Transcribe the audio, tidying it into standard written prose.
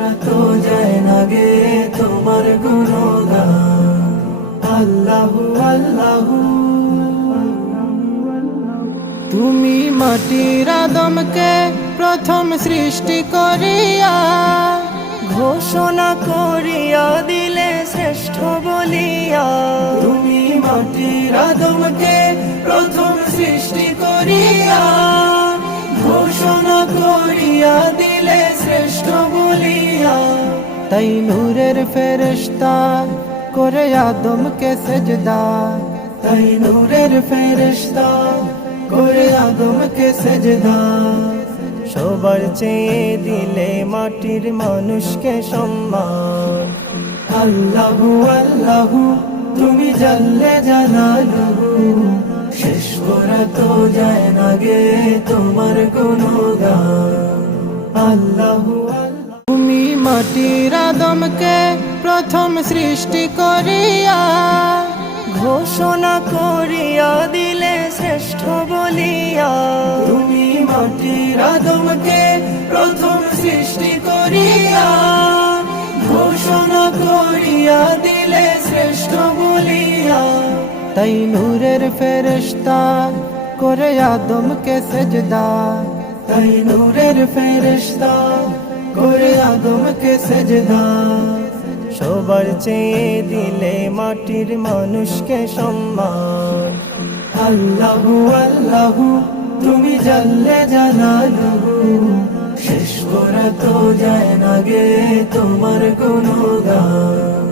করা তো যায় না গে তোমার গুণগান। আল্লাহু আল্লাহু। তুমি মাটির আদমকে প্রথম সৃষ্টি করিয়া ঘোষণা করিয়া দিলে শ্রেষ্ঠ বলিয়া। তুমি মাটির আদমকে প্রথম সৃষ্টি করিয়া ঘোষণা করিয়া দিলে শ্রেষ্ঠ বলিয়া। তাই নূরের ফেরেশতা করে আদমকে সেজদা, তাই নূরের ফেরেশতা করে আদমকে সেজদা। সবার চেয়ে দিলে মাটির মানুষকে সম্মান। আল্লাহু আল্লাহু তুমি জাল্লে জালালুহু, শেষ করা তো যায় না গে তোমার গুণগান। আল্লাহু আল্লাহু। তুমি মাটির আদমকে প্রথম সৃষ্টি করিয়া ঘোষণা করিয়া দিলে শ্রেষ্ঠ বলিয়া। তুমি মাটির আদমকে প্রথম সৃষ্টি করিয়া ঘোষণা করিয়া দিলে শ্রেষ্ঠ বলিয়া। তাই নূরের ফেরেশতা করে আদমকে সেজদা, তাই নূরের ফেরেশতা করে আদমকে সেজদা। সবার চেয়ে দিলে মাটির মানুষকে সম্মান। আল্লাহু আল্লাহু তুমি জাল্লে জালালুহু, শেষ করা তো যায় না গে তোমার গুণগান।